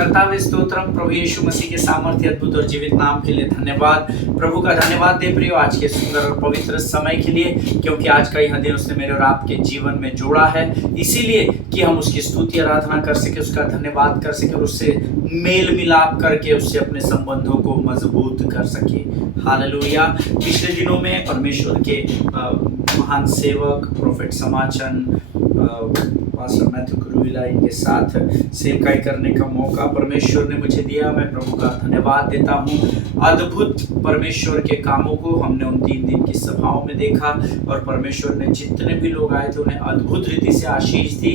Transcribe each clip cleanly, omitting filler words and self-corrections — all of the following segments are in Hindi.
कर्तावे स्तोत्रम। प्रभु यीशु मसीह के सामर्थ्य अद्भुत और जीवित नाम के लिए धन्यवाद। प्रभु का धन्यवाद दे प्रियो आज के सुंदर और पवित्र समय के लिए, क्योंकि आज का यह दिन उसने मेरे और आपके जीवन में जोड़ा है, इसीलिए कि हम उसकी स्तुति आराधना कर सके, उसका धन्यवाद कर सके और उससे मेल मिलाप करके उससे अपने संबंधों को मजबूत कर सके। हालेलुया। पिछले दिनों में परमेश्वर के महान सेवक प्रोफेट समाचन पास्टर मैथ्यू कुरुविला इनके साथ सेवकाई करने का मौका परमेश्वर ने मुझे दिया। मैं प्रभु का धन्यवाद देता हूँ। अद्भुत परमेश्वर के कामों को हमने उन 3 दिन की सभाओं में देखा और परमेश्वर ने जितने भी लोग आए थे उन्हें अद्भुत रीति से आशीष दी।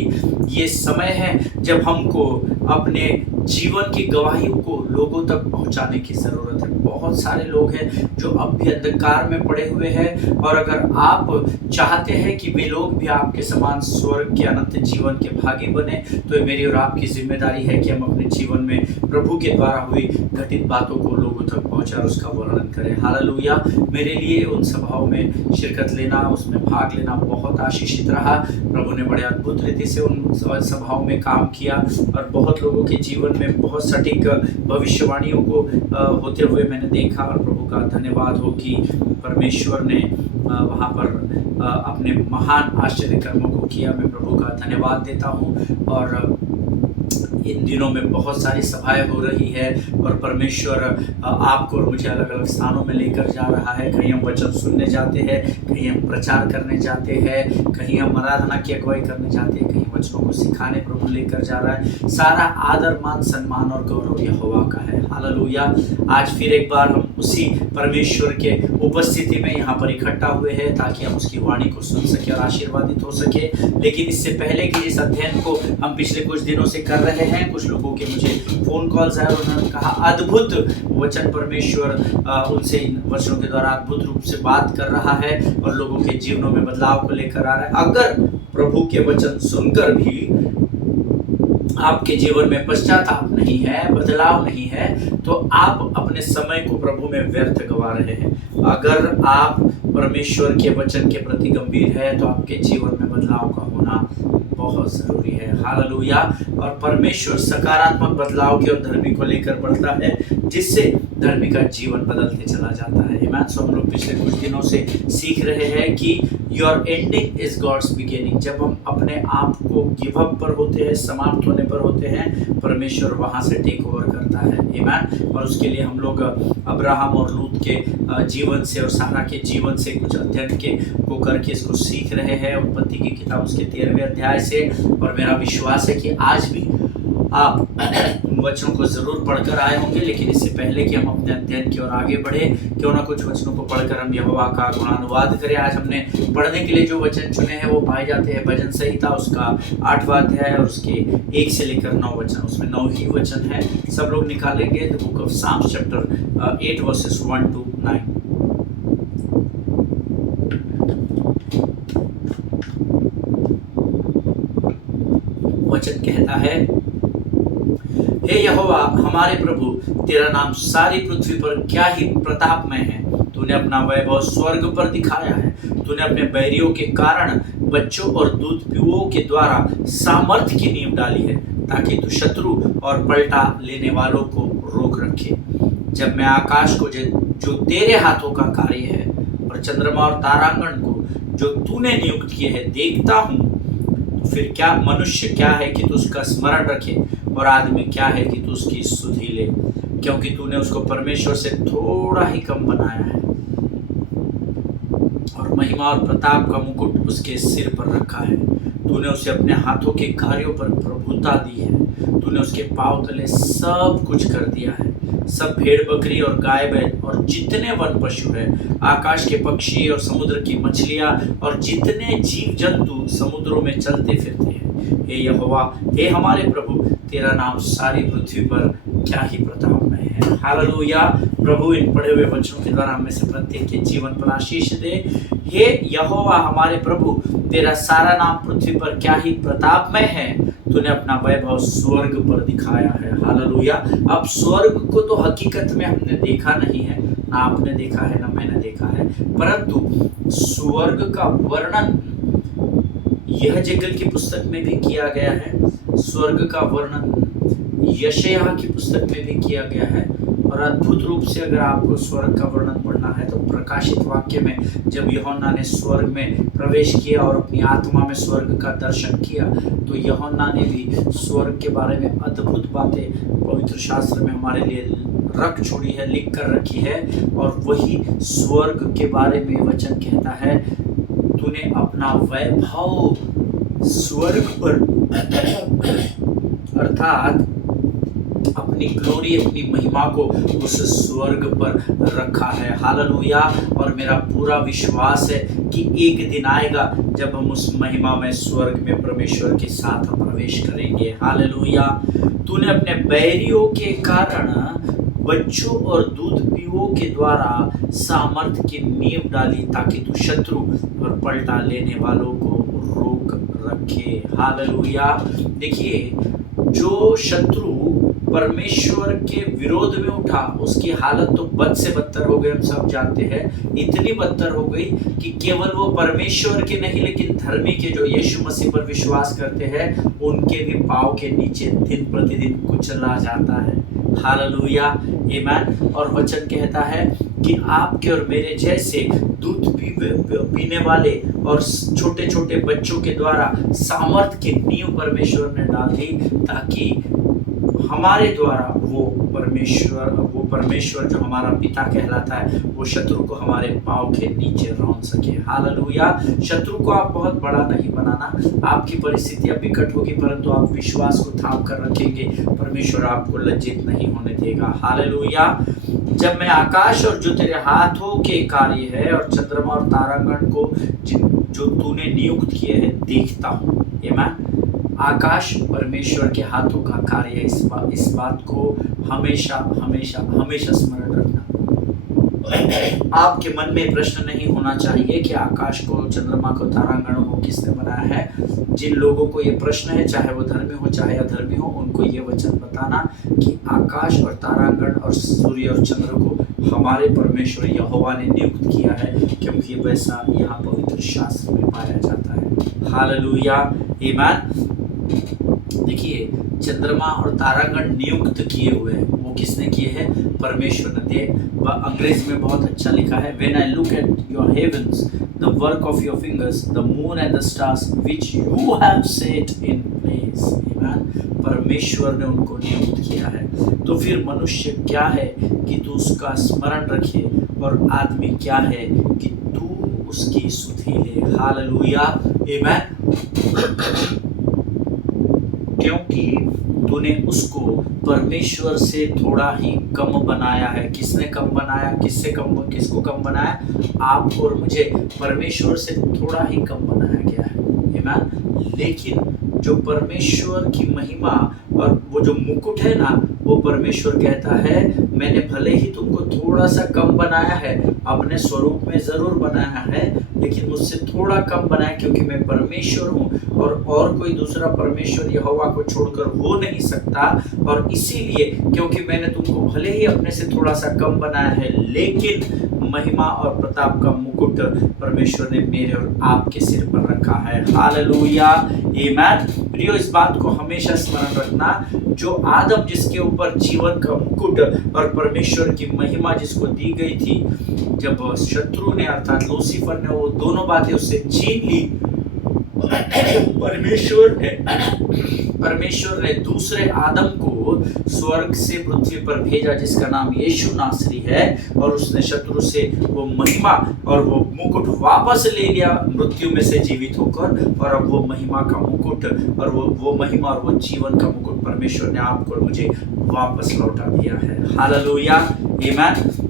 ये समय है जब हमको अपने जीवन की गवाही को लोगों तक पहुंचाने की जरूरत है। बहुत सारे लोग हैं जो अब भी अंधकार में पड़े हुए हैं, और अगर आप चाहते हैं कि वे लोग भी आपके समान स्वर्ग के अनंत जीवन के भागी बने, तो ये मेरी और आपकी जिम्मेदारी है कि हम अपने जीवन में प्रभु के द्वारा हुई घटित बातों को लोगों तक पहुंचा और उसका वर्णन करें। हालेलुया। मेरे लिए उन सभाओं में शिरकत लेना, उसमें भाग लेना बहुत आशीषित रहा। प्रभु ने बड़े अद्भुत रीति से उन सभाओं में काम किया और बहुत लोगों के जीवन में बहुत सटीक भविष्यवाणियों को होते हुए मैंने देखा। और प्रभु का धन्यवाद हो कि परमेश्वर ने वहाँ पर अपने महान आश्चर्य कर्मों को किया। मैं प्रभु का धन्यवाद देता हूँ। और इन दिनों में बहुत सारी सभाएं हो रही है और परमेश्वर आपको और मुझे अलग अलग स्थानों में लेकर जा रहा है। कहीं हम वचन सुनने जाते हैं, कहीं हम प्रचार करने जाते हैं, कहीं हम आराधना की अगुवाई करने जाते हैं, कहीं वचनों को सिखाने प्रभु लेकर जा रहा है। सारा आदर मान सम्मान और गौरव यहोवा का है। हालेलुया। आज फिर एक बार हम उसी परमेश्वर के उपस्थिति में यहाँ पर इकट्ठा हुए हैं ताकि हम उसकी वाणी को सुन सके और आशीर्वादित हो सके। लेकिन इससे पहले कि इस अध्ययन को हम पिछले कुछ दिनों से कर रहे हैं, कुछ लोगों के मुझे फोन कॉल्स आए और उन्होंने कहा अद्भुत वचन परमेश्वर उनसे इन वचनों के द्वारा अद्भुत रूप से बात कर रहा है और लोगों के जीवनों में बदलाव को लेकर आ रहा है। अगर प्रभु के वचन सुनकर भी आपके जीवन में पश्चाताप नहीं है, बदलाव नहीं है, तो आप अपने समय को प्रभु में व्यर्थ गवा रहे हैं। अगर आप परमेश्वर के वचन के प्रति गंभीर है तो आपके जीवन में बदलाव का होना बहुत जरूरी है। हालेलुया। और परमेश्वर सकारात्मक बदलाव की और धर्मी को लेकर बढ़ता है, जिससे धर्मी का जीवन बदलते चला जाता है। आमीन। सो हम लोग पिछले कुछ दिनों से सीख रहे हैं कि your ending is God's beginning. जब हम अपने आप को गिव अप पर होते हैं, समाप्त होने पर होते हैं, परमेश्वर वहां से टेक ओवर करता है। आमीन। और उसके लिए हम लोग अब्राहम और लूत के जीवन से और सारा के जीवन से कुछ अध्ययन के को करके इसको सीख रहे हैं। उत्पत्ति की किताब उसके 13वें अध्याय से। और मेरा विश्वास है कि आज भी आप उन वचनों को जरूर पढ़कर आए होंगे। लेकिन इससे पहले कि हम अपने अध्ययन की ओर आगे बढ़े, क्यों ना कुछ वचनों को पढ़कर हम यहोवा का गुणानुवाद करें। आज हमने पढ़ने के लिए जो वचन चुने हैं वो पाए जाते हैं भजन संहिता उसका 8वां अध्याय और उसके 1 से लेकर 9 वचन, उसमें 9 ही वचन है। सब लोग निकालेंगे the book of Psalms chapter 8 verses 1 to 9। वचन कहता है, हे यहोवा हमारे प्रभु, तेरा नाम सारी पृथ्वी पर क्या ही प्रतापमय है। तूने अपना वैभव स्वर्ग पर दिखाया है। तूने अपने बैरियों के कारण बच्चों और दूध पीओं के द्वारा सामर्थ्य की नींव डाली है, ताकि तू शत्रु और पलटा लेने वालों को रोक रखे। जब मैं आकाश को जो तेरे हाथों का कार्य है और चंद्रमा और तारांगण को जो तूने नियुक्त किए है देखता हूँ, तो फिर क्या मनुष्य क्या है कि तू उसका स्मरण रखे, और आदमी क्या है कि तू उसकी सुधि ले, क्योंकि तूने उसको परमेश्वर से थोड़ा ही कम बनाया है और महिमा और प्रताप का मुकुट उसके सिर पर रखा है। तूने उसे अपने हाथों के कार्यों पर प्रभुता दी है। तूने उसके पांव तले सब कुछ कर दिया है। सब भेड़ बकरी और गाय बैल और जितने वन पशु है, आकाश के पक्षी और समुद्र की मछलियां और जितने जीव जंतु समुद्रों में चलते फिरते हैं। हे यहोवा, हे हमारे प्रभु, तेरा नाम सारी पृथ्वी पर क्या ही प्रतापमय है। हालेलुया। प्रभु इन पढ़े हुए वचनों के द्वारा हमें से प्रत्येक के जीवन पर आशीष दे। हे यहोवा हमारे प्रभु, तेरा सारा नाम पृथ्वी पर क्या ही प्रतापमय है। तूने अपना वैभव स्वर्ग पर दिखाया है। हालेलुया। अब स्वर्ग को तो हकीकत में हमने देखा नहीं है, ना आपने देखा है ना मैंने देखा है, परंतु स्वर्ग का वर्णन यह जगल की पुस्तक में भी किया गया है। स्वर्ग का वर्णन यशायाह की पुस्तक में भी किया गया है। और अद्भुत रूप से अगर आपको स्वर्ग का वर्णन पढ़ना है तो प्रकाशित वाक्य में जब यूहन्ना ने स्वर्ग में प्रवेश किया और अपनी आत्मा में स्वर्ग का दर्शन किया, तो यूहन्ना ने भी स्वर्ग के बारे में अद्भुत बातें पवित्र शास्त्र में हमारे लिए रख छोड़ी है, लिख कर रखी है। और वही स्वर्ग के बारे में वचन कहता है, तूने अपना वैभव स्वर्ग पर अर्थात अपनी ग्लोरी, अपनी महिमा को उस स्वर्ग पर रखा है। हालेलुया। और मेरा पूरा विश्वास है कि एक दिन आएगा जब हम उस महिमा में स्वर्ग में परमेश्वर के साथ प्रवेश करेंगे। हालेलुया। तूने अपने बैरियों के कारण बच्चों और दूध पीओं के द्वारा सामर्थ की नींव डाली, ताकि तू शत्रु और पलटा लेने वालों को रोक रखे। हालेलुया। देखिए, जो शत्रु परमेश्वर के विरोध में उठा, उसकी हालत तो बद से बदतर हो गई। हम सब जानते हैं, इतनी बदतर हो गई कि केवल वो परमेश्वर के नहीं लेकिन धर्मी के जो यीशु मसीह पर विश्वास करते हैं, उनके भी पांव के नीचे दिन प्रतिदिन कुचला जाता है। हालेलुया, आमीन। और वचन कहता है कि आपके और मेरे जैसे दूध पीने वाले और छोटे छोटे बच्चों के द्वारा सामर्थ की नींव परमेश्वर ने डाल दी, ताकि हमारे द्वारा वो परमेश्वर जो हमारा पिता कहलाता है, वो शत्रु को हमारे पांव के नीचे रौंद सके। हालेलुया। शत्रु को आप बहुत बड़ा नहीं बनाना, आपकी परिस्थितियां विकट होगी, परंतु आप विश्वास को थाम कर रखेंगे, परमेश्वर आपको लज्जित नहीं होने देगा। हालेलुया। जब मैं आकाश और जो तेरे हाथों के कार्य है और चंद्रमा और तारागण को जो तूने नियुक्त किए हैं देखता हूँ। आमीन। आकाश परमेश्वर के हाथों का कार्य है। इस बात को हमेशा हमेशा हमेशा स्मरण रखना। आपके मन में प्रश्न नहीं होना चाहिए कि आकाश को, चंद्रमा को, तारागणों को किसने बनाया है। जिन लोगों को ये प्रश्न है, चाहे वो धर्मी हो चाहे अधर्मी हो, उनको ये वचन बताना कि आकाश और तारागण और सूर्य और चंद्र को हमारे परमेश्वर यहोवा ने नियुक्त किया है, क्योंकि वैसा यहाँ पवित्र शास्त्र में पाया जाता है। हालेलुया, आमीन। देखिए, चंद्रमा और तारागण नियुक्त किए हुए हैं, वो किसने किए हैं? परमेश्वर ने दिए। अंग्रेजी में बहुत अच्छा लिखा है, When I look at your heavens, the work of your fingers, the moon and the stars which you have set in place. Amen. परमेश्वर ने उनको नियुक्त किया है। तो फिर मनुष्य क्या है कि तू उसका स्मरण रखे, और आदमी क्या है कि तू उसकी सुधि ले। हालेलुया, आमीन। क्योंकि तूने उसको परमेश्वर से थोड़ा ही कम बनाया है। किसने कम बनाया? किसको कम बनाया? आपको और मुझे परमेश्वर से थोड़ा ही कम बनाया गया है। आमीन। लेकिन जो परमेश्वर की महिमा और वो जो मुकुट है ना, वो परमेश्वर कहता है, मैंने भले ही तुमको थोड़ा सा कम बनाया है, अपने स्वरूप में जरूर बनाया है, लेकिन मुझसे थोड़ा कम बनाया, क्योंकि मैं परमेश्वर हूँ और कोई दूसरा परमेश्वर यहोवा को छोड़कर हो नहीं सकता। और इसीलिए, क्योंकि मैंने तुमको भले ही अपने से थोड़ा सा कम बनाया है, लेकिन महिमा और प्रताप का मुकुट परमेश्वर ने मेरे और आपके सिर पर रखा है। हालेलुया, आमीन। प्रियो, इस बात को हमेशा स्मरण रखना, जो आदम जिसके ऊपर जीवन का मुकुट और परमेश्वर की महिमा जिसको दी गई थी, जब शत्रु ने अर्थात लूसीफर ने वो दोनों बातें उससे छीन ली, परमेश्वर ने दूसरे आदम को स्वर्ग से पृथ्वी पर भेजा, जिसका नाम यीशु नासरी है, और उसने शत्रु से वो महिमा और वो मुकुट वापस ले लिया मृत्यु में से जीवित होकर। और अब वो महिमा का मुकुट और वो महिमा और वो जीवन का मुकुट परमेश्वर ने आपको और मुझे वापस लौटा दिया है। हालेलुया, आमीन।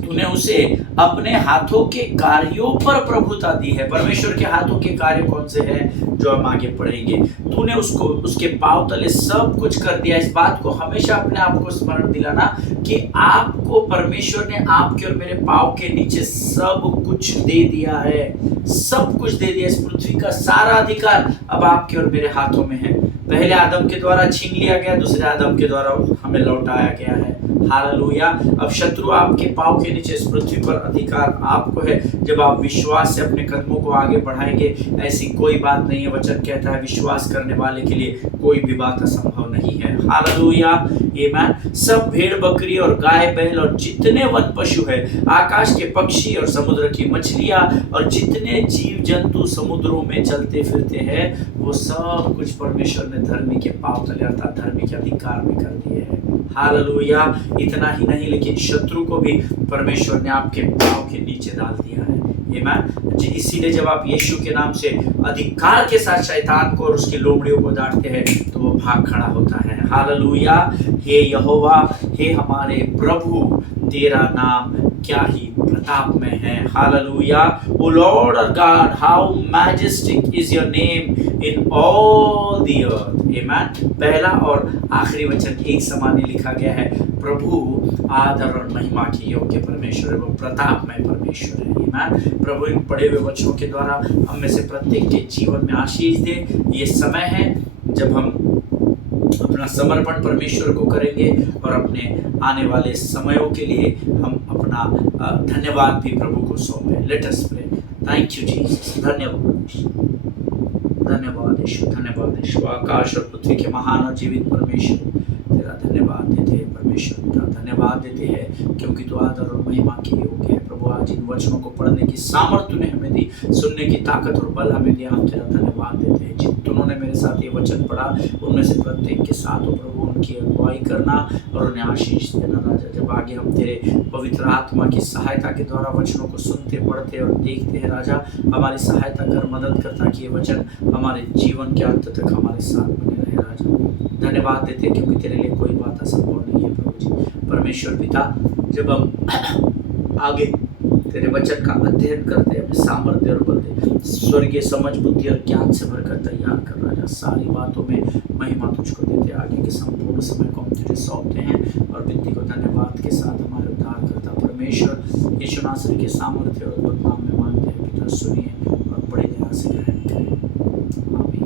तूने उसे अपने हाथों के कार्यों पर प्रभुता दी है। परमेश्वर के हाथों के कार्य कौन से हैं, जो हम आगे पढ़ेंगे। तूने उसको उसके पांव तले सब कुछ कर दिया। इस बात को हमेशा अपने आप को स्मरण दिलाना कि आपको परमेश्वर ने आपके और मेरे पांव के नीचे सब कुछ दे दिया है। सब कुछ दे दिया। इस पृथ्वी का सारा अधिकार अब आपके और मेरे हाथों में है। पहले आदम के द्वारा छीन लिया गया, दूसरे आदम के द्वारा हमें लौटाया गया है। हालेलुया। अब शत्रु आपके पाँव के नीचे, इस पृथ्वी पर अधिकार आपको है जब आप विश्वास से अपने कदमों को आगे बढ़ाएंगे। ऐसी कोई बात नहीं है, वचन कहता है विश्वास करने वाले के लिए कोई भी बात असंभव नहीं है। हालेलुया, आमीन। सब भेड़ बकरी और गाय बैल और जितने वन पशु है, आकाश के पक्षी और समुद्र की मछलियां और जितने जीव जंतु समुद्रों में चलते फिरते हैं, वो सब कुछ परमेश्वर ने धर्मी के पाँव तले अर्थात धर्मी के अधिकार में कर दिए है। हालेलुया। इतना ही नहीं, लेकिन शत्रु को भी परमेश्वर ने आपके पाँव के नीचे डाल दिया है। आमीन। इसीलिए जब आप यीशु के नाम से अधिकार के साथ शैतान को और उसकी लोमड़ियों को डांटते हैं तो वो भाग खड़ा होता है। हालेलुया। हे यहोवा, हे हमारे प्रभु, तेरा नाम क्या ही प्रताप में है। हालेलुया। ओ लॉर्ड और God, how majestic is your name in all the earth. आमीन। पहला और आखिरी वचन एक समान ही लिखा गया है, प्रभु आदर और महिमा की योग्य परमेश्वर है, वो प्रताप में परमेश्वर है। आमीन। प्रभु इन पढ़े हुए वचनों के द्वारा हम में से प्रत्येक के जीवन में आशीष दे। ये समय है जब हम अपना समर्पण परमेश्वर को करेंगे और अपने आने वाले समयों के लिए हम अपना धन्यवाद भी प्रभु को सौंपे। Let us pray. Thank you Jesus. धन्यवाद, धन्यवाद यीशु, धन्यवाद यीशु। आकाश और पृथ्वी के महान और जीवित परमेश्वर, तेरा धन्यवाद देते हैं परमेश्वर पिता, धन्यवाद देते हैं क्योंकि तू आदर और महिमा के योग्य है। प्रभु आज इन वचनों को पढ़ने की सामर्थ्य तूने हमें दी, सुनने की ताकत और बल हमें दिया। हम तेरा धन्यवाद देते हैं। जिन्होंने मेरे साथ ये वचन पढ़ा उनमें से प्रत्येक के साथ हो प्रभु उनकी अगुवाई करना और उन्हें आशीष देना राजा। जब आगे हम तेरे पवित्र आत्मा की सहायता के द्वारा वचनों को सुनते, पढ़ते और देखते हैं राजा, हमारी सहायता कर, मदद कर, ताकि ये वचन हमारे जीवन के अंत तक हमारे साथ बने रहे राजा। धन्यवाद देते हैं क्योंकि तेरे लिए कोई बात असंभव नहीं है प्रभु जी। परमेश्वर पिता, जब हम आगे तेरे वचन का अध्ययन करते हैं, अपने सामर्थ्य और बल दे, स्वर्गीय समझ, बुद्धि और ज्ञान से भरकर तैयार कर राजा। सारी बातों में महिमा तुझको देते, आगे के संपूर्ण समय को हम तुझे सौंपते हैं और विनती को धन्यवाद के साथ हमारे उद्धारकर्ता परमेश्वर यीशु नासरी के सामर्थ्य और अद्भुत नाम में मांगते हैं पिता, सुनिए और बड़े दया से ग्रहण करें। आमीन।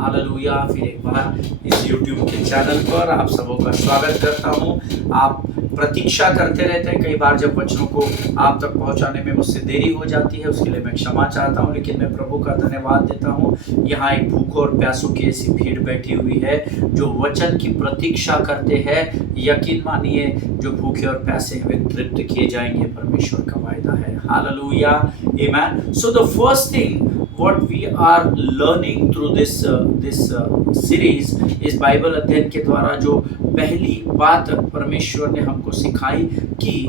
हालेलुया। फिर एक बार इस YouTube के चैनल पर आप सबों का स्वागत करता हूँ। आप प्रतीक्षा करते रहते हैं, कई बार जब वचनों को आप तक पहुंचाने में मुझसे देरी हो जाती है, उसके लिए मैं क्षमा चाहता हूं, लेकिन मैं प्रभु का धन्यवाद देता हूं। यहाँ एक भूखों और प्यासों की ऐसी भीड़ बैठी हुई है जो वचन की प्रतीक्षा करते हैं। यकीन मानिए, जो भूखे और प्यासे हैं वे तृप्त किए जाएंगे, परमेश्वर का वायदा है। हालेलुया, आमीन। So the first thing what we are learning through this series इस बाइबल अध्ययन के द्वारा जो पहली बात परमेश्वर ने हमको सिखाई कि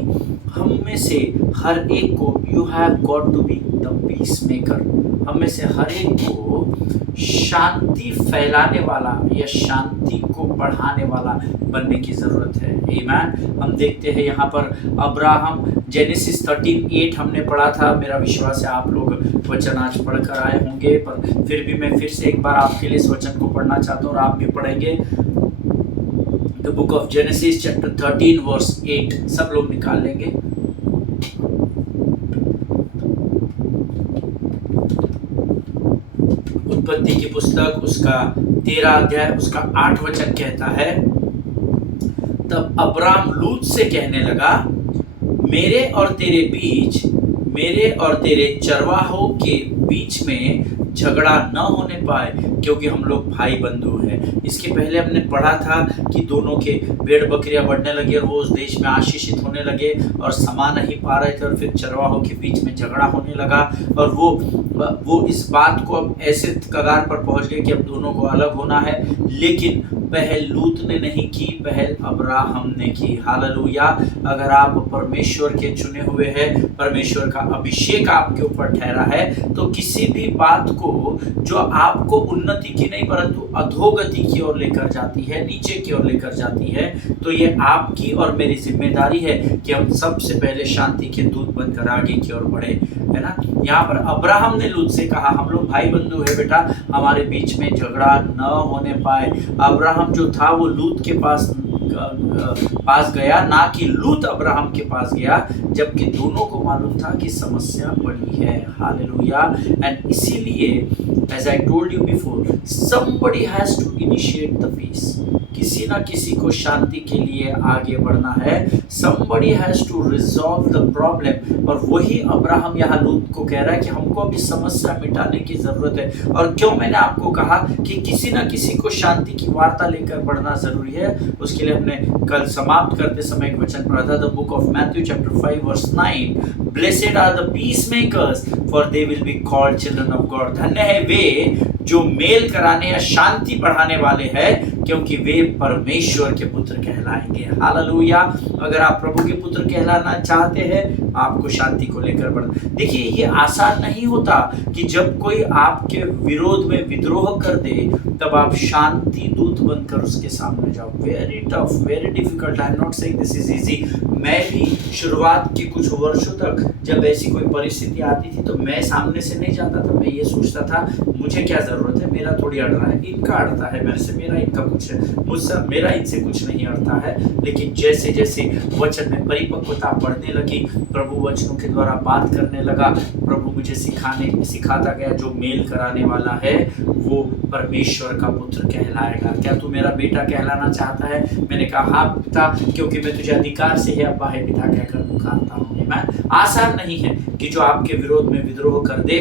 हम में से हर एक को you have got to be the peacemaker, हम में से हर एक को शांति फैलाने वाला या शांति को बढ़ाने वाला बनने की जरूरत है। आमीन। हम देखते हैं यहाँ पर अब्राहम, जेनेसिस 13:8 हमने पढ़ा था। मेरा विश्वास है आप लोग वचन आज पढ़कर आए होंगे, पर फिर भी मैं फिर से एक बार आपके लिए इस वचन को पढ़ना चाहता हूँ और आप भी पढ़ेंगे। The book of Genesis chapter 13 verse 8 सब लोग निकाल लेंगे। उत्पत्ति की पुस्तक उसका 13 अध्याय उसका 8 वचन कहता है, तब अब्राम लूत से कहने लगा, मेरे और तेरे चरवाहों के बीच में झगड़ा न होने पाए, क्योंकि हम लोग भाई बंधु हैं। इसके पहले हमने पढ़ा था कि दोनों के भेड़ बकरियां बढ़ने लगी और वो उस देश में आशीषित होने लगे और समा नहीं पा रहे थे, और फिर चरवाहों के बीच में झगड़ा होने लगा और वो इस बात को अब ऐसे कगार पर पहुंच गए कि अब दोनों को अलग होना है। लेकिन पहल लूत ने नहीं की, पहल अब्राहम ने की। हालेलुया। अगर आप परमेश्वर के चुने हुए हैं, परमेश्वर का अभिषेक आपके ऊपर ठहरा है, तो किसी भी बात को जो आपको उन्नति की नहीं परंतु अधोगति की ओर लेकर जाती है, नीचे की ओर लेकर जाती है, तो ये आपकी और मेरी जिम्मेदारी है कि हम सबसे पहले शांति के दूत बनकर आगे की ओर बढ़े, है ना। यहाँ पर अब्राहम ने लूत से कहा, हम लोग भाई बंधु है बेटा, हमारे बीच में झगड़ा न होने पाए। अब्राहम जो था वो लूत के पास पास गया, ना कि लूत अब्राहम के पास गया, जबकि दोनों को मालूम था कि समस्या बड़ी है। हालेलुया। एंड इसीलिए as I told you before, somebody has to initiate the peace। किसी ना किसी को शांति के लिए आगे बढ़ना है। somebody has to resolve the problem। और वही अब्राहम यहाँ लूत को कह रहा है कि हमको अभी समस्या मिटाने की जरूरत है। और क्यों मैंने आपको कहा कि किसी ना किसी को शांति की वार्ता लेकर बढ़ना जरूरी है, उसके लिए हमने कल समाप्त करते समय एक वचन पढ़ा था, the book of Matthew chapter 5 verse 9, blessed are the peacemakers for they will be called children of God. धन्य है वे जो मेल कराने या शांति बढ़ाने वाले हैं, क्योंकि वे परमेश्वर के पुत्र कहलाएंगे। हालेलुया। अगर आप प्रभु के पुत्र कहलाना चाहते हैं, आपको शांति को लेकर बढ़ना। देखिए, ये आसान नहीं होता कि जब कोई आपके विरोध में विद्रोह कर दे तब आप शांति दूत बनकर उसके सामने जाओ। Very tough, very difficult. I am not saying this is easy. मैं भी शुरुआत के कुछ वर्षों तक जब ऐसी कोई परिस्थिति आती थी तो मैं सामने से नहीं जाता था। मैं ये सोचता था मुझे क्या जरूरत है, मेरा थोड़ी अड़ रहा है, इनका अड़ता है मेरे से, मेरा इनका कुछ है, मुझसे मेरा इनसे कुछ नहीं अड़ता है। लेकिन जैसे जैसे वचन में परिपक्वता बढ़ने लगी, प्रभु वचनों के द्वारा बात करने लगा, प्रभु मुझे सिखाता गया जो मेल कराने वाला है वो परमेश्वर का पुत्र कहलाएगा। क्या तू मेरा बेटा कहलाना चाहता है? मैंने कहा हाँ पिता, क्योंकि मैं तुझे अधिकार से है अब्बा है पिता कहकर पुकारता हूँ। आसान नहीं है कि जो आपके विरोध में विद्रोह कर दे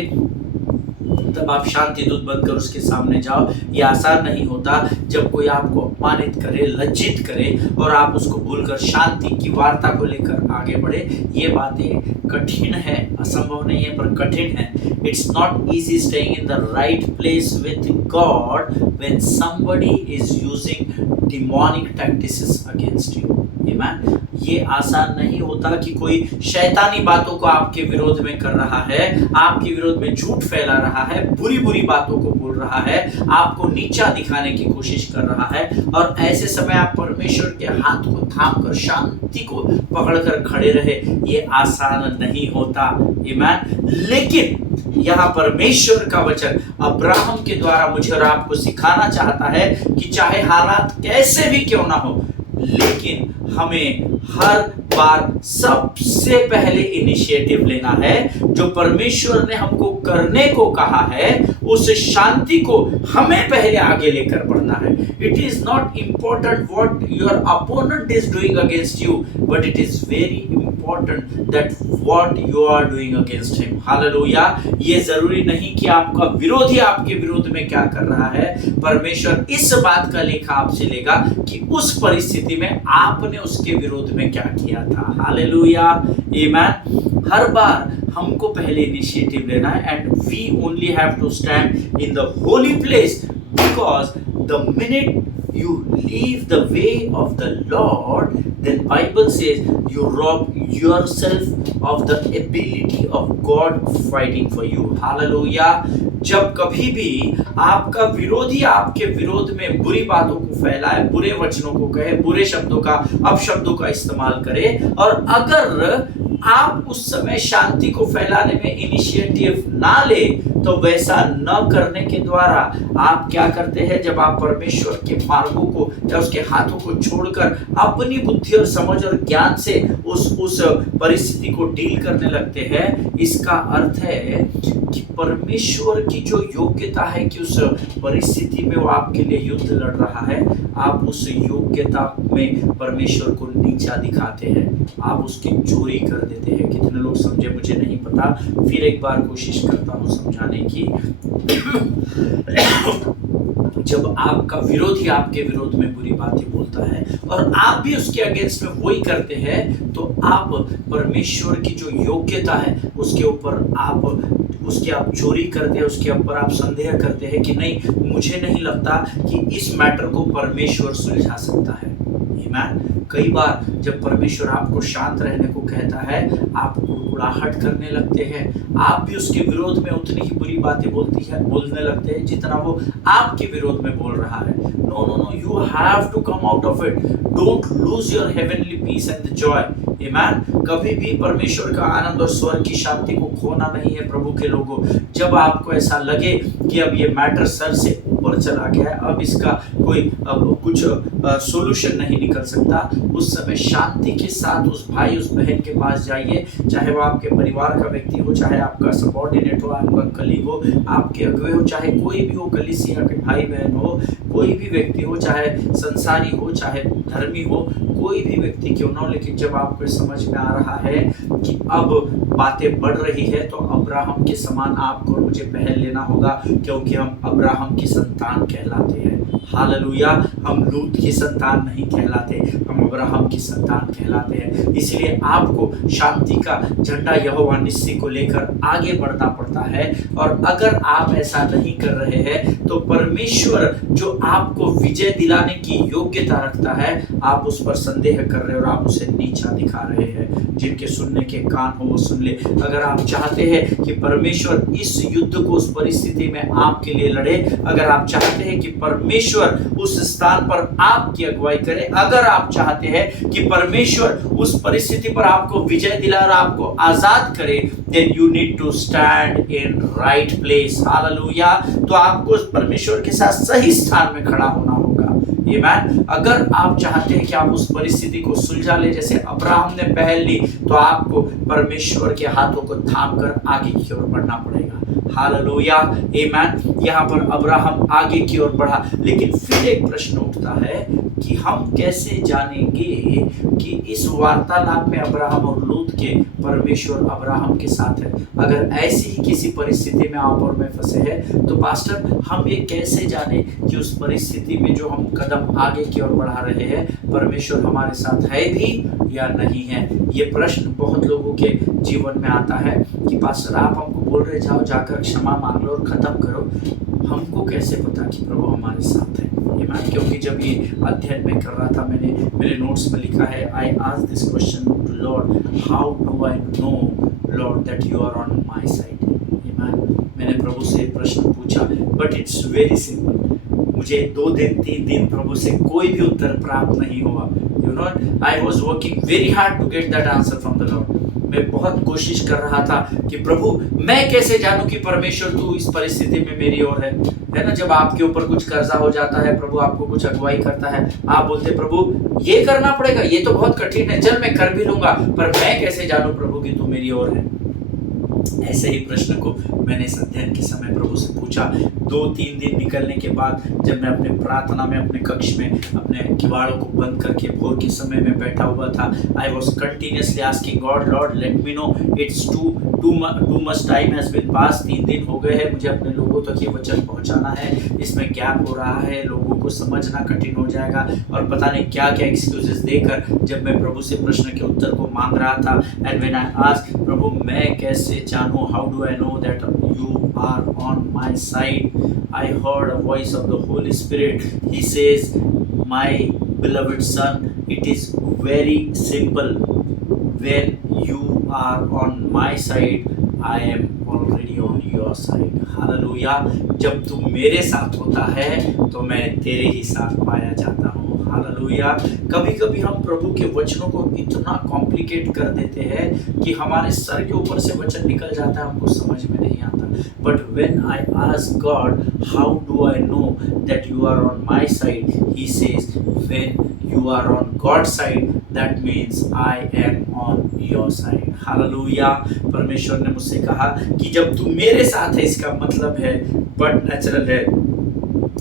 तब आप शांति दूत बनकर उसके सामने जाओ। ये आसान नहीं होता जब कोई आपको अपमानित करे, लज्जित करे और आप उसको भूलकर शांति की वार्ता को लेकर आगे बढ़े। ये बातें कठिन है, असंभव नहीं है पर कठिन है। It's not easy staying in the right place with God when somebody is using demonic tactics against you. आमीन। ये आसान नहीं होता कि कोई शैतानी बातों को आपके विरोध में कर रहा है, आपके विरोध में झूठ फैला रहा है, बुरी बुरी बातों को बोल रहा है, आपको नीचा दिखाने की कोशिश कर रहा है। और ऐसे समय आप परमेश्वर के हाथ को थामकर शांति को पकड़कर खड़े रहे, ये आसान नहीं होता। आमीन। लेकिन यहाँ परमेश्वर का वचन अब्राहम के द्वारा मुझे और आपको सिखाना चाहता है कि चाहे हालात कैसे भी क्यों ना हो, लेकिन हमें हर बार सबसे पहले इनिशिएटिव लेना है। जो परमेश्वर ने हमको करने को कहा है उस शांति को हमें पहले आगे लेकर बढ़ना है। It is not important what your opponent is doing against you, but it is very important that what you are doing against him. Hallelujah. ये जरूरी नहीं कि आपका विरोधी आपके विरोध में क्या कर रहा है, परमेश्वर इस बात का लेखा आपसे लेगा कि उस परिस्थिति में आपने उसके विरोध में क्या किया था। हालेलुया। आमीन। हर बार हमको पहले इनिशिएटिव लेना है and we only have to stand in the holy place because the minute you leave the way of the Lord, then Bible says you rob yourself of the ability of God fighting for you. Hallelujah. जब कभी भी आपका विरोधी आपके विरोध में बुरी बातों को फैलाए, बुरे वचनों को कहे, बुरे शब्दों का अपशब्दों का इस्तेमाल करे, और अगर आप उस समय शांति को फैलाने में इनिशिएटिव ना ले, तो वैसा न करने के द्वारा आप क्या करते हैं, जब आप परमेश्वर के मार्गों को या उसके हाथों को छोड़कर अपनी बुद्धि और समझ और ज्ञान से उस परिस्थिति को डील करने लगते हैं, इसका अर्थ है कि परमेश्वर की जो योग्यता है कि उस परिस्थिति में वो आपके लिए युद्ध लड़ रहा है, आप उस योग्यता में परमेश्वर को नीचा दिखाते हैं, आप उसकी चोरी कर देते हैं। कितने लोग समझे मुझे नहीं पता, फिर एक बार कोशिश करता हूँ समझाने की। जब आपका विरोधी आपके विरोध में बुरी बातें बोलता है और आप भी उसके अगेंस्ट में वही करते हैं, तो आप परमेश्वर की जो योग्यता है उसके ऊपर आप चोरी करते हैं, उसके ऊपर आप संदेह करते हैं कि नहीं, मुझे नहीं लगता कि इस मैटर को परमेश्वर सुलझा सकता है। आमीन। कई बार जब परमेश्वर आपको शांत रहने को कहता है, आप कुड़कुड़ाहट करने लगते हैं, आप भी उसके विरोध में उतनी ही बुरी बातें बोलने लगते हैं जितना वो आपके विरोध में बोल रहा है। No no no, you have to come out of it. Don't lose your heavenly peace and the joy. आमीन। कभी भी परमेश्वर का आनंद और स्वर्ग की शांति को खोना नहीं है प्रभु के लोगों। जब आपको ऐसा लगे कि अब ये मैटर सर से ऊपर चला गया है, अब इसका कोई अब कुछ सोल्यूशन नहीं निकल सकता, उस समय शांति के साथ उस भाई उस बहन के पास जाइए, चाहे वो आपके परिवार का व्यक्ति हो, चाहे आपका सबॉर्डिनेट हो, आपका कलीग हो, आपके अगुए हो, चाहे कोई भी हो, कलीसिया के भाई बहन हो, कोई भी व्यक्ति हो, चाहे संसारी हो, चाहे धर्मी हो, कोई भी व्यक्ति क्यों ना हो, लेकिन जब आपको समझ में आ रहा है कि अब बातें बढ़ रही है, तो अब्राहम के समान आपको और मुझे पहल लेना होगा, क्योंकि हम अब्राहम की संतान कहलाते हैं। हालेलुया, हम लूत की संतान नहीं कहलाते, हम अब्राहम की संतान कहलाते हैं। इसलिए आपको शांति का झंडा यहोवा निस्सी को लेकर आगे बढ़ना पड़ता है, और अगर आप ऐसा नहीं कर रहे हैं तो परमेश्वर जो आपको विजय दिलाने की योग्यता रखता है, आप उस पर संदेह कर रहे हैं और आप उसे नीचा दिखा रहे हैं। जिनके सुनने के कान हो वो सुन ले। अगर आप चाहते हैं कि परमेश्वर इस युद्ध को उस परिस्थिति में आपके लिए लड़े, अगर आप चाहते हैं कि परमेश्वर उस स्थान पर आपकी अगुवाई करे, अगर आप चाहते हैं कि परमेश्वर उस परिस्थिति पर आपको विजय दिलाए और आपको आजाद करे, then you need to stand in right place. Hallelujah. तो आपको परमेश्वर के साथ सही स्थान में खड़ा होना होगा। आमीन। अगर आप चाहते हैं कि आप उस परिस्थिति को सुलझा ले जैसे अब्राहम ने पहल ली, तो आपको परमेश्वर के हाथों को थाम कर आगे की ओर बढ़ना पड़ेगा। हालेलुया, आमीन। यहाँ पर अब्राहम आगे की ओर बढ़ा, लेकिन फिर एक प्रश्न उठता है कि हम कैसे जानेंगे कि इस वार्तालाप में अब्राहम और लूत के परमेश्वर अब्राहम के साथ है। अगर ऐसी ही किसी परिस्थिति में आप और मैं फंसे हैं, तो पास्टर हम ये कैसे जाने कि उस परिस्थिति में जो हम कदम आगे की ओर बढ़ा रहे हैं, परमेश्वर हमारे साथ है भी या नहीं है। ये प्रश्न बहुत लोगों के जीवन में आता है कि पास्टर आप हमको बोल रहे जाओ जाकर क्षमा मांग लो और खत्म करो, हमको कैसे पता कि प्रभु हमारे साथ है। क्योंकि जब ये अध्ययन में कर रहा था, मैंने मेरे नोट्स में लिखा है, I asked this question to Lord, how do I know Lord that you are on my side. मैंने प्रभु से प्रश्न पूछा, बट इट्स वेरी सिंपल। मुझे 2 दिन 3 दिन प्रभु से कोई भी उत्तर प्राप्त नहीं हुआ। You know, I was working very hard to get that answer from the Lord. मैं बहुत कोशिश कर रहा था कि प्रभु मैं कैसे जानूं कि परमेश्वर तू इस परिस्थिति में मेरी ओर है ना। जब आपके ऊपर कुछ कर्जा हो जाता है, प्रभु आपको कुछ अगुवाई करता है, आप बोलते प्रभु ये करना पड़ेगा, ये तो बहुत कठिन है, चल मैं कर भी लूंगा, पर मैं कैसे जानूं प्रभु कि तू मेरी ओर है। ऐसे ही प्रश्न को मैंने इस अध्ययन के समय प्रभु से पूछा। 2-3 दिन निकलने के बाद जब मैं अपने प्रार्थना में अपने कक्ष में अपने किवाड़ों को बंद करके भोर के समय में बैठा हुआ था, I was continuously asking God, Lord let me know, it's too much time has been pass. 3 दिन हो गए हैं, मुझे अपने लोगों तक ये वचन पहुंचाना है, इसमें गैप हो रहा है, लोगों को समझना कठिन हो जाएगा, और पता नहीं क्या क्या एक्सक्यूजेस देकर जब मैं प्रभु से प्रश्न के उत्तर को मांग रहा था, एंड व्हेन आई आस्क्ड प्रभु मैं कैसे जानूं, how do I know that you are on my side, I heard a voice of the Holy Spirit. He says, my beloved son, it is very simple. When you are on my side, I am already on your side. Hallelujah. जब तू मेरे साथ होता है तो मैं तेरे ही साथ पाया जाता हूँ। हालेलुया। कभी कभी हम प्रभु के वचनों को इतना कॉम्प्लिकेट कर देते हैं कि हमारे सर के ऊपर से वचन निकल जाता है, हमको समझ में नहीं आता। But when I ask God how do I know that you are on my side, he says when you are on God side, that means I am on your side. Hallelujah. परमेश्वर ने मुझसे कहा कि जब तू मेरे साथ है, इसका मतलब है बट नेचुरल है,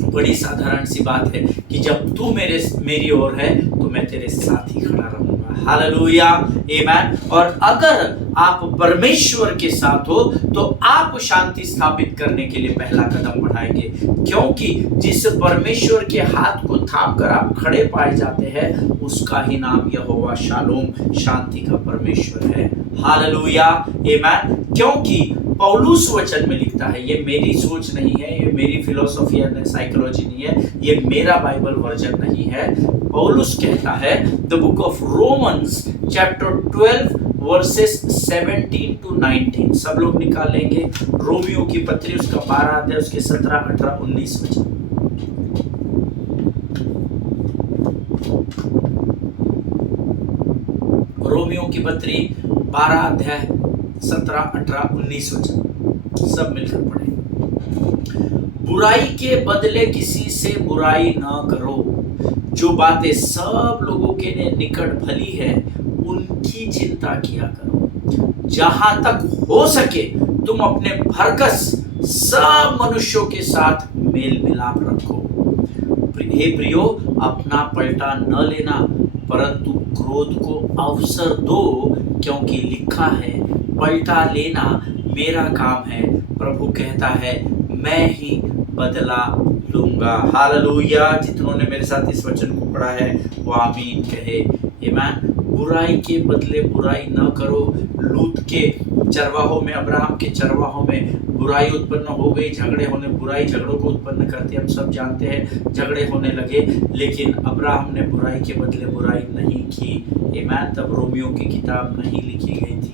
बड़ी साधारण सी बात है कि जब तू मेरी ओर है तो मैं तेरे साथ ही खड़ा रहूंगा। हालेलुया, आमीन। और अगर आप परमेश्वर के साथ हो तो आप शांति स्थापित करने के लिए पहला कदम बढ़ाएंगे, क्योंकि जिस परमेश्वर के हाथ को थाम कर आप खड़े पाए जाते हैं उसका ही नाम यहोवा शालोम, शांति का परमेश्वर है। हालेलुया, आमीन। क्योंकि पौलुस वचन में लिखता है, ये मेरी सोच नहीं है, ये मेरी फिलोसॉफी या साइकोलॉजी नहीं है, ये मेरा बाइबल वर्जन नहीं है। पौलुस कहता है, the book of Romans chapter 12 versus 17 to 19, सब लोग निकाल लेंगे। रोमियो की पत्री उसका 12 अध्याय उसके 17, 18, 19 वचन। रोमियो की पत्री 12 अध्याय 17, 18, 19 वचन, सब मिलकर पढ़े। बुराई के बदले किसी से बुराई न करो। जो बातें सब लोगों के निकट भली है उनकी चिंता किया करो। जहां तक हो सके तुम अपने भरकस सब मनुष्यों के साथ मेल मिलाप रखो। हे प्रियो, अपना पलटा न लेना परंतु क्रोध को अवसर दो, क्योंकि लिखा है पलटा लेना मेरा काम है, प्रभु कहता है मैं ही बदला लूंगा। हालेलुया। जितनों ने मेरे साथ इस वचन को पढ़ा है वो आमीन कहे। आमीन। बुराई के बदले बुराई न करो। लूत के चरवाहों में, अब्राहम के चरवाहों में बुराई उत्पन्न हो गई, झगड़े होने, बुराई झगड़ों को उत्पन्न करते हम सब जानते हैं, झगड़े होने लगे, लेकिन अब्राहम ने बुराई के बदले बुराई नहीं की। आमीन। तब रोमियो की किताब नहीं लिखी गई थी।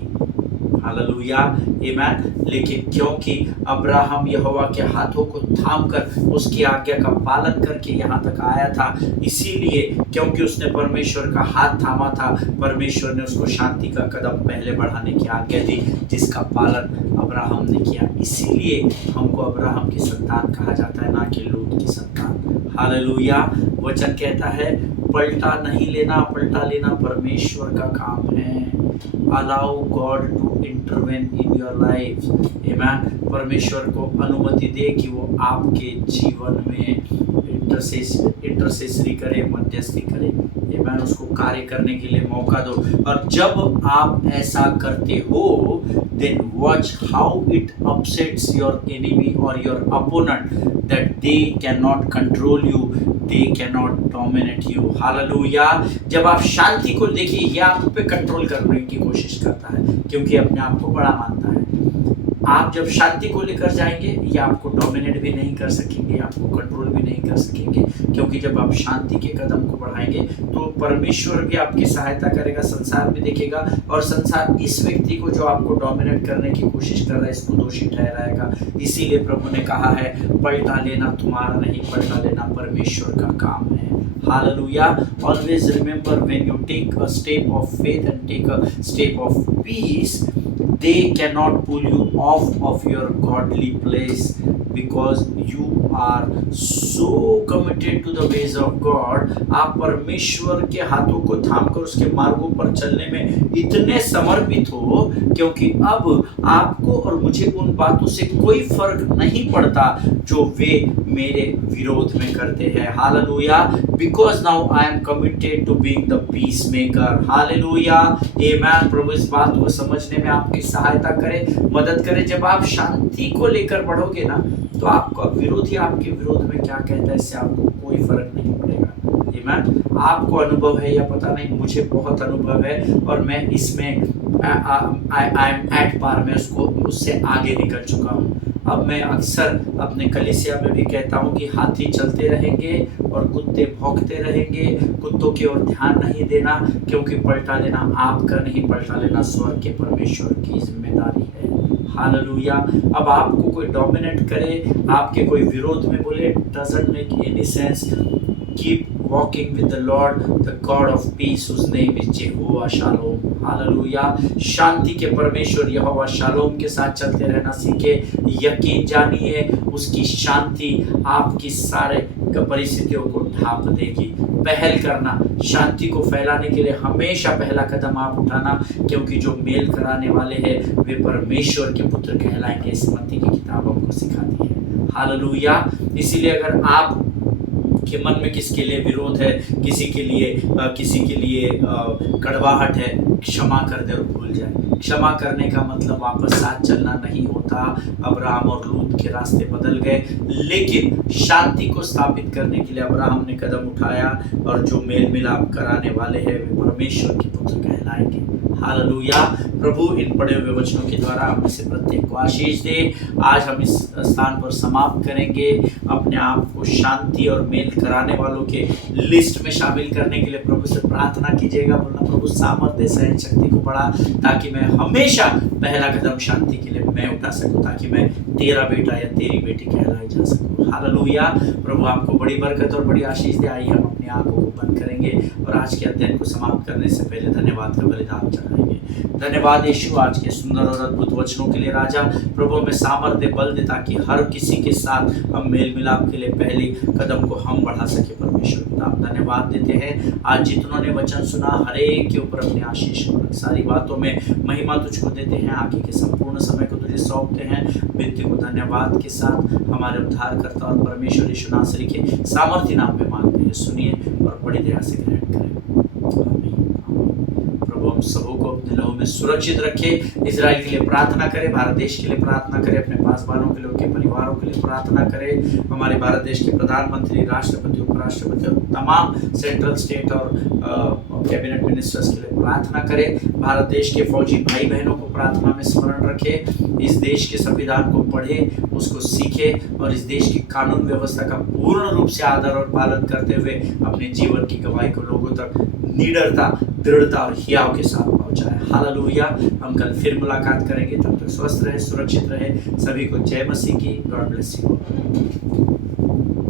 हालेलुया। आमीन। लेकिन क्योंकि अब्राहम यहोवा के हाथों को थामकर उसकी आज्ञा का पालन करके यहाँ तक आया था, इसीलिए क्योंकि उसने परमेश्वर का हाथ थामा था, परमेश्वर ने उसको शांति का कदम पहले बढ़ाने की आज्ञा दी, जिसका पालन अब्राहम ने किया। इसीलिए हमको अब्राहम की संतान कहा जाता है, ना कि लूत की संतान। हालेलुया। वचन कहता है पलटा नहीं लेना, पलटा लेना परमेश्वर का काम है। Allow God to intervene in your life. आमीन। परमेश्वर को अनुमति दे कि वो आपके जीवन में इंटरसेसरी करे, मध्यस्थी करे। आमीन। उसको कार्य करने के लिए मौका दो। और जब आप ऐसा करते हो, then watch how it upsets your enemy or your opponent, that they cannot control you, they cannot dominate you। Hallelujah. जब आप शांति को देखिए, यह आप पे कंट्रोल करने की कोशिश करता है, क्योंकि अपने आप को बड़ा मानता है। आप जब शांति को लेकर जाएंगे, ये आपको डोमिनेट भी नहीं कर सकेंगे, आपको कंट्रोल भी नहीं कर सकेंगे, क्योंकि जब आप शांति के कदम को बढ़ाएंगे तो परमेश्वर भी आपकी सहायता करेगा, संसार भी देखेगा, और संसार इस व्यक्ति को जो आपको डोमिनेट करने की कोशिश कर रहा है, इसको दोषी ठहराएगा। इसीलिए प्रभु ने कहा है पलटा लेना तुम्हारा नहीं, पलटा लेना परमेश्वर का काम है। Hallelujah. Always remember, when you take a step of faith and take a step of peace, they cannot pull you off of your godly place, because you are so committed to the ways of God। आप परमेश्वर के हाथों को थामकर उसके मार्गों पर चलने में इतने समर्पित हो, क्योंकि अब आपको और मुझे उन बातों से कोई फर्क नहीं पड़ता जो वे मेरे विरोध में करते हैं। Hallelujah. Because now I am committed to being the peacemaker. Hallelujah. आमीन। प्रभु इस बात को समझने में आपकी सहायता करे, मदद करे। जब आप शांति को लेकर बढ़ोगे ना, तो आपका विरोधी आपके विरोध में क्या कहता है, इससे आपको कोई फर्क नहीं पड़ेगा। आमीन। आपको अनुभव है या पता नहीं, मुझे बहुत अनुभव है, और मैं इसमें आई एम एट पार, मैं उससे आगे निकल चुका हूँ। अब मैं अक्सर अपने कलीसिया में भी कहता हूँ कि हाथी चलते रहेंगे और कुत्ते भौंकते रहेंगे, कुत्तों की ओर ध्यान नहीं देना, क्योंकि पलटा लेना आपका नहीं, पलटा लेना स्वर्ग के परमेश्वर की जिम्मेदारी है। हालेलुया। अब आपको कोई डोमिनेट करे, आपके कोई विरोध में बोले, doesn't make any sense. Keep walking with the Lord, the God of peace, whose name is Jehovah Shalom। Hallelujah. शांति के परमेश्वर यहोवा शालोम के साथ चलते रहना सीखे। यकीन जानिए, उसकी शांति आपकी सारे परिस्थितियों को ढांप देगी। पहल करना, शांति को फैलाने के लिए हमेशा पहला कदम आप उठाना, क्योंकि जो मेल कराने वाले हैं वे परमेश्वर के पुत्र कहलाएंगे। इस मत्ती की किताब हमको सिखाती है। हालेलुया। इसीलिए अगर आप के मन में किसके लिए विरोध है, किसी के लिए कड़वाहट है, क्षमा कर दे और भूल जाए। क्षमा करने का मतलब वापस साथ चलना नहीं होता। अब्राहम और लूत के रास्ते बदल गए, लेकिन शांति को स्थापित करने के लिए अब्राहम ने कदम उठाया, और जो मेल मिलाप कराने वाले हैं वे परमेश्वर के पुत्र कहलाएंगे। हालेलुया। प्रभु इन पढ़े हुए वचनों के द्वारा हम से प्रत्येक को आशीष दे। आज हम इस स्थान पर समाप्त करेंगे। अपने आप को शांति और मेल कराने वालों के लिस्ट में शामिल करने के लिए प्रभु से प्रार्थना कीजिएगा। बोलना, प्रभु सामर्थ्य सहन शक्ति को बढ़ा, ताकि मैं हमेशा पहला कदम शांति के लिए मैं उठा सकूं, ताकि मैं तेरा बेटा या तेरी बेटी कहलाई जा सकूं। हालेलुया। प्रभु आपको बड़ी बरकत और बड़ी आशीष दे। आइए हम अपनी आंखों को बंद करेंगे और आज के अध्ययन को समाप्त करने से पहले धन्यवाद का बलिदान चढ़ाएंगे। धन्यवाद यीशु आज के सुंदर और अद्भुत वचनों के लिए। राजा प्रभु हमें सामर्थ्य बल दे ताकि हर किसी के साथ हम मेल मिलाप के लिए पहले कदम को हम बढ़ा सके। परमेश्वर पिता धन्यवाद देते हैं आज जितनों ने वचन सुना हर एक के ऊपर अपने आशीष को रख। सारी बातों में महिमा तुझको देते हैं, आगे के संपूर्ण समय को तुझे सौंपते हैं। विनती को धन्यवाद के साथ हमारे उद्धारकर्ता और परमेश्वर यीशु नासरी के सामर्थ्य नाम में मांगते हैं, सुनिए और बड़ी दया से ग्रहण करें। प्रभु हम सबों को अपने लहू में सुरक्षित रखे। इजराइल के लिए प्रार्थना करें, भारत देश के लिए प्रार्थना करें, अपने पास वालों के लिए, उनके परिवारों के लिए प्रार्थना करें। हमारे भारत देश के प्रधानमंत्री, राष्ट्रपति, उपराष्ट्रपति और तमाम सेंट्रल स्टेट और कैबिनेट मिनिस्टर्स के लिए प्रार्थना करें। भारत देश के फौजी भाई बहनों को प्रार्थना में स्मरण रखें। इस देश के संविधान को पढ़े, उसको सीखे और इस देश की कानून व्यवस्था का पूर्ण रूप से आदर और पालन करते हुए अपने जीवन की गवाही को लोगों तक निडरता, दृढ़ता और हियाव के साथ पहुंचाए। हालेलुया। हम कल फिर मुलाकात करेंगे, तब तक स्वस्थ रहे, सुरक्षित रहे। सभी को जय मसीह की। God bless you.